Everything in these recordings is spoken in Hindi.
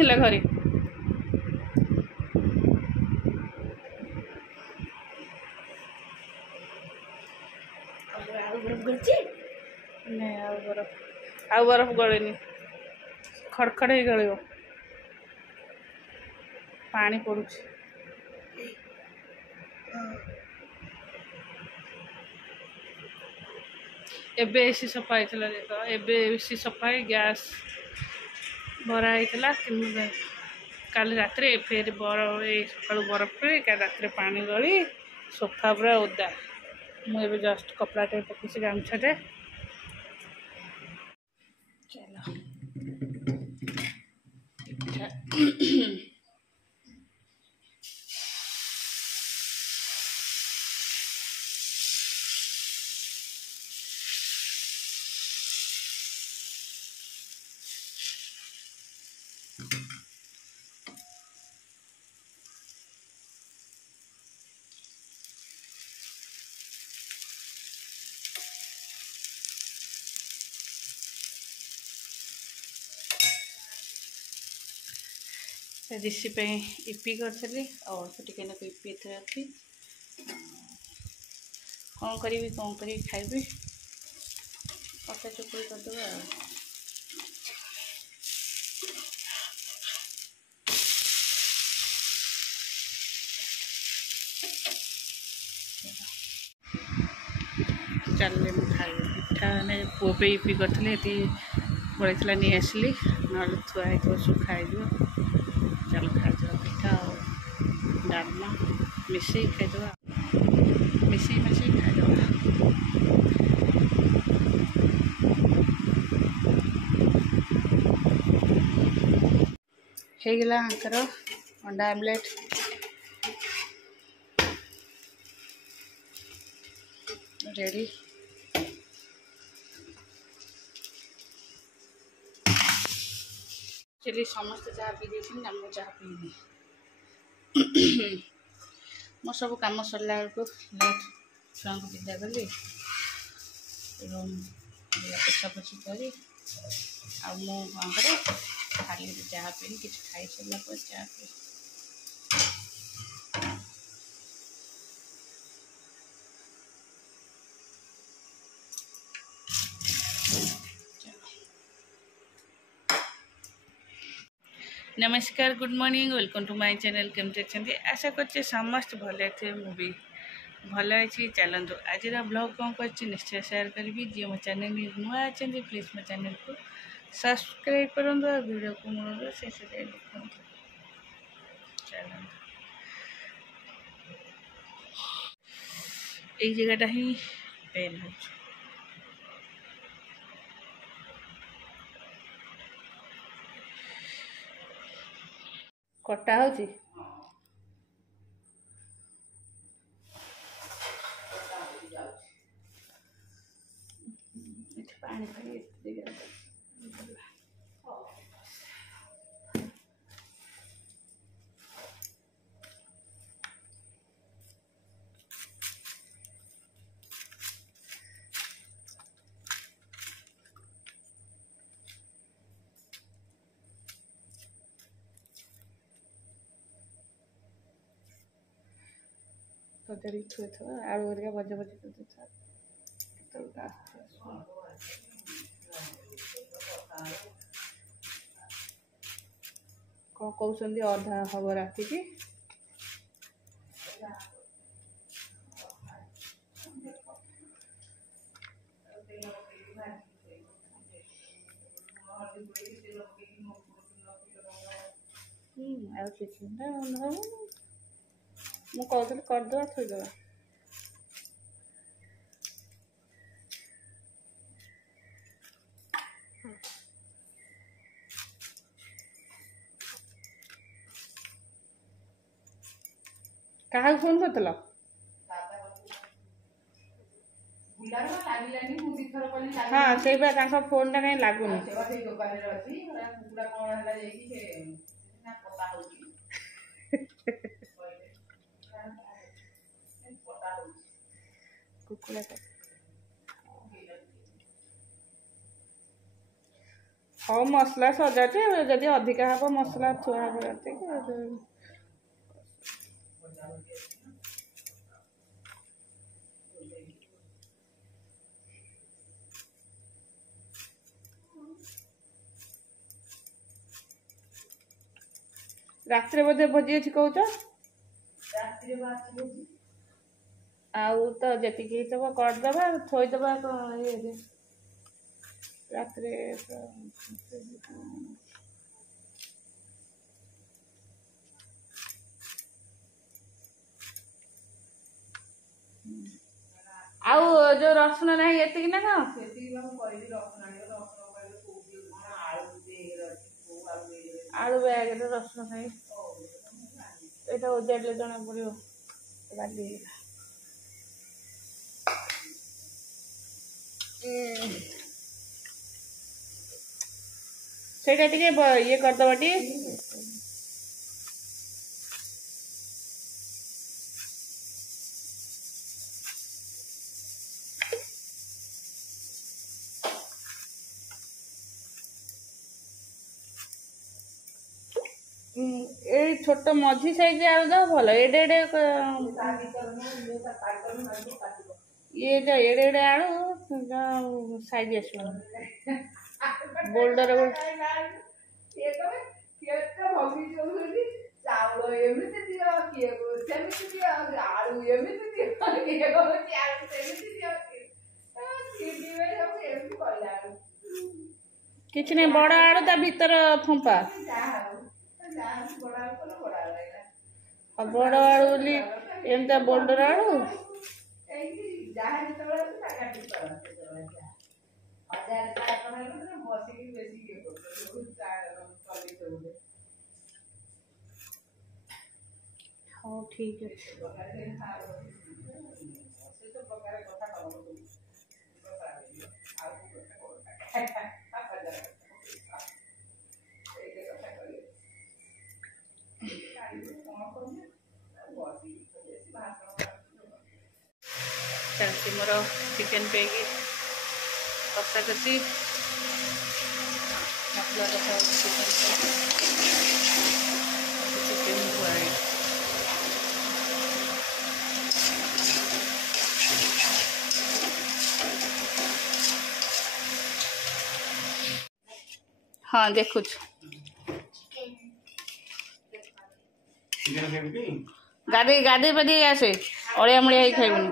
है घरे आ बरफ गलेनी खड़खड़ ही गल पानी पड़ू एबे एसी सफा होता देख एबे एसी सफा गैस भरा होता कि काली रात फिर बरफ सका बरफ पड़े का रात पानी गली सोफा पूरा ओदा मुझे जस्ट कपड़ाटे पकड़ी गामछाटे चलो ऋषि पे इपी करी और टिके ना इपी एथे अच्छी कौन करी खाइबी अटा चुपड़ी करदे चल खाइ पिठा ने पुओ पे इपी करी पड़े नहीं आसली ना थुआई सब खाई चल खाई पिठा और डालमा मिसई खाईदे मिसई खाईदे होगला आंकर अंडा आमलेट रेडी चलिए समस्त चाह पी दे मुझे चाह पीनी मो सब कम सरला बेलू छुआ को विदा कली पोछापोछी कर खाली चाह पीनी कि खाई सारा पर चाह पी नमस्कार good morning welcome to my channel केमती अच्छे आशा करछे समस्त भले थे मुझे भल अच्छी चलतु आज ब्लॉग कौन कर निश्चय शेयर करी जी मो चैनल नुआ अच्छा प्लीज मो चैनल को सब्सक्राइब करूँ वीडियो को मूल शेष देखो चलतु एक जगहटा ही पेन हो कटा हो पानी फानी तरी छुए थोड़ा आलू हरिका भजा भजी कर देता कौन कहते अधा हम राति की ମୁଁ କହୁଥିଲି କରିଦେବା ଥୋଇଦେବା କାହାକୁ ଫୋନ୍ କରିଥିଲ? हाँ से फोन टा कहीं लगुनि कुकुड़ा हाँ मसला सजाचे जदि अधिका हम मसला थुआ हम रात बोधे भोजी अच्छी कौच आउ तो जी करदे थोदे रात आउ जो रसुण ना ये ना आलू बैग रसुण खाई यहाँ ओजाड़े जना पड़ो सेटा ये करदबा टी छोट मझी साइज आलू दो भल एडे एडे ये एडे एडे आलू साइज आस बोल्डर किछ नहीं बड़ आलू ता भीतर फंपा बड़ आलू एमता बोल्डर आलू हाँ ठीक है चलती मोर चिकेन पे कषा कषी मसला चिकेन हुआ हाँ देखु गाधे गाधे बधे आसे अड़िया मड़िया खाइबुनी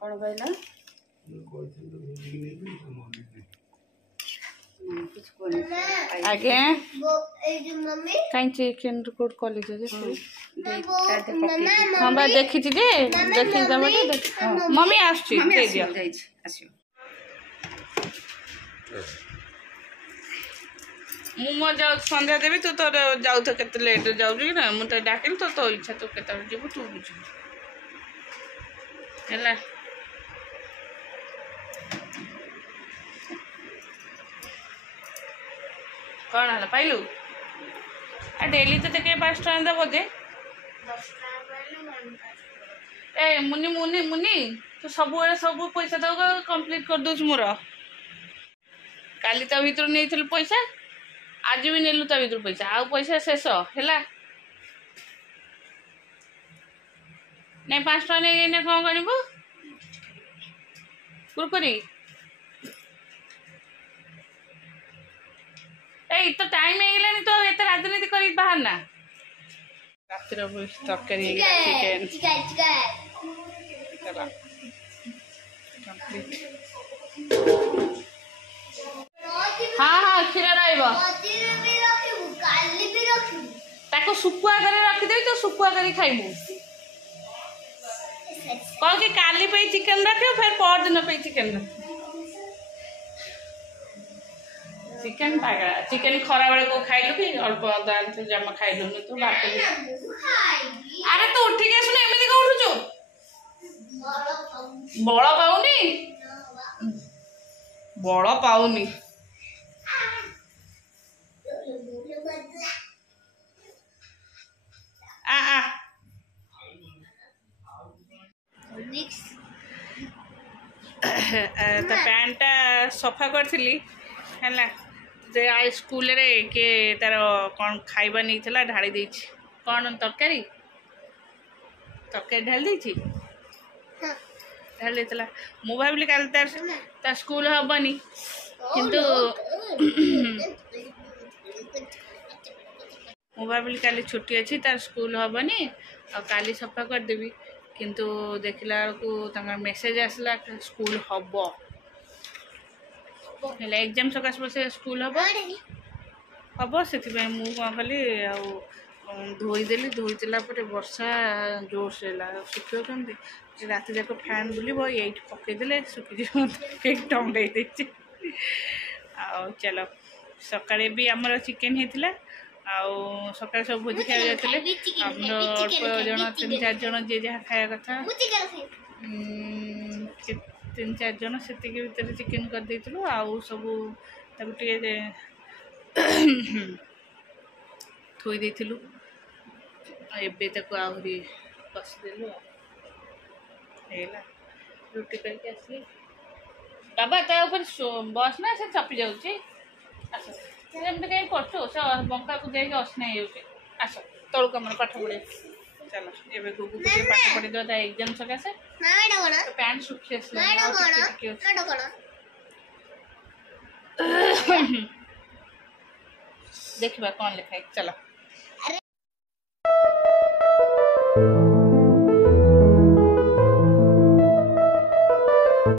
कौन कहला आगे कहीं चिकेन रिकॉर्ड कॉलेज हाँ बा देखी देखी मम्मी आसुची दे दिया मु संध्या देवी तू तोर जाऊ तो केते लेट जाऊ ना मुझे डाकिल तो तो इच्छा तू केते जीवु तू बुझ हैला कौन है पाइलु आ डेली तो के 5 टका दबो दे ए मुनि मुनि मुनि तू सब पैसा दो कंप्लीट कर दो मोर काली ता भीतर नहीं पैसा आज भी नेलु ता भीतर पैसा आ पैसा शेष हैला नहीं 5 टका नहीं कौन करू कुरकुरी ए तो टाइम हो तो एत राजनीति कर बाहर ना रातिर तरकारी चिकेन हाँ हाँ क्षीर रखो सुकुआ कर रखिदेवी तो सुकुआ कर खाइबू कह कि काली पे चिकेन रखे फिर पर दिन पे चिकेन रख चिकेन पागला चिकेन खरा बेले को खाइलु कि अल्प अदा जमा खाइलु तो बात अरे तो उठिक आसुन एमती कौन उठुचु बल पाऊनी बल पाऊनी ତା ପ୍ୟାଣ୍ଟଟା ସଫା କରିଥିଲି ହେଲା ଯେ ଆଇ ସ୍କୁଲରେ କିଏ ତାର କ'ଣ ଖାଇବା ନେଇଥିଲା ଢାଳି ଦେଇଛି। କ'ଣ ତରକାରୀ ଢାଳି ଦେଇଛି, ଢାଳି ଦେଇଥିଲା। ମୁଁ ଭାବିଲି କାଲି ତା ସ୍କୁଲ ହବନି, କିନ୍ତୁ ମୁଁ ଭାବିଲି କାଲି ଛୁଟି ଅଛି ତାର ସ୍କୁଲ ହବନି ଆଉ କାଲି ସଫା କରିଦେବି, କିନ୍ତୁ ଦେଖିଲା ବେଳକୁ ତାଙ୍କର ମେସେଜ ଆସିଲା ସ୍କୁଲ ହବ। ହେଲେ ଏକ୍ଜାମ ସକାଶେ ବସେ ସ୍କୁଲ ହବ ସେଥିପାଇଁ ମୁଁ କ'ଣ କଲି ଆଉ ଧୋଇଦେଲି। ଧୋଇଦେଲା ପରେ ବର୍ଷା ଜୋରସେ ହେଲା, ଶୁଖିବ କେମିତି? ରାତି ଯାକ ଫ୍ୟାନ୍ ବୁଲିବ, ଏଇଠି ପକେଇଦେଲେ ଶୁଖିଯିବ। ଏଇଠି ଟଙ୍ଗେଇ ଦେଇଛି। ଆଉ ଚାଲ, ସକାଳେ ବି ଆମର ଚିକେନ୍ ହେଇଥିଲା। ଆଉ ସକାଳେ ସବୁ ଭୋଜି ଖାଇବା ଯାଇଥିଲେ। ଆମର ଅଳ୍ପ ଜଣ 3-4 ଜଣ ଯିଏ ଯାହା ଖାଇବା କଥା 3-4 ଜଣ, ସେତିକି ଭିତରେ ଚିକେନ୍ କରିଦେଇଥିଲୁ। ଆଉ ସବୁ ତାକୁ ଟିକେ ଥୋଇ ଦେଇଥିଲୁ। ଏବେ ତାକୁ ଆହୁରି କଷିଦେଲୁ। ହେଇଗଲା, ରୁଟି କରିକି ଆସିଲି। ବାବା ତା ଉପରେ ବସ୍ ନା, ସେ ଚାପି ଯାଉଛି। ଆସ, ଏମିତି କାହିଁ କରୁଛୁ? ସେ ବଙ୍କାକୁ ଯାଇକି ଅସନା ହେଇଯାଉଛି। ଆସ ତଳକୁ ଆମର ପାଠ ପଢ଼ିବା। ଚାଲ, ଏବେ ଗୁଗୁ ଟିକେ ପାଠ ପଢ଼ିଦେବା ତା ଏକ୍ଜାମ୍ ସକାଶେ। ପ୍ୟାଣ୍ଟ ଶୁଖି ଆସିଲାଣି, ଆଉ ଟିକେ ଅଛି। ଦେଖିବା କ'ଣ ଲେଖା ହେଇଛି, ଚାଲ।